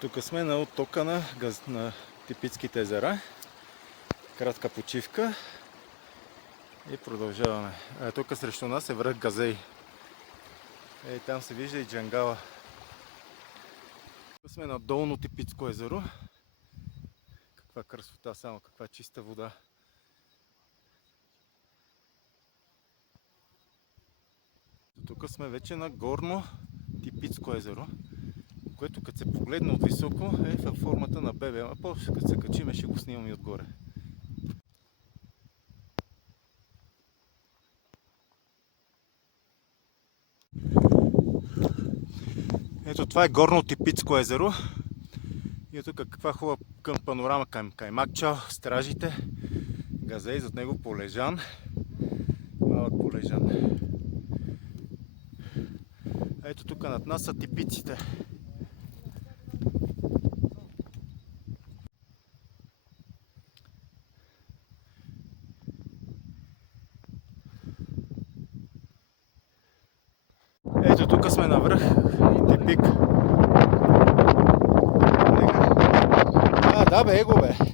Тук сме на оттока на Типицките езера. Кратка почивка и продължаваме. Тук срещу нас е връх Газей. Там се вижда и Джангала. Тук сме на Долно Типицко езеро. Каква красота, само каква чиста вода. Тук сме вече на Горно Типицко езеро, което като се погледне от високо е във формата на бебе, а после като се качиме ще го снимам и отгоре. Ето това е Горно Типицко езеро. И тук каква хубава панорама към Каймакчал, стражите, Газей, зад него Полежан, малък Полежан. Ето тук над нас са типиците. Ето тук сме на връх Типик. Да бе, его бе.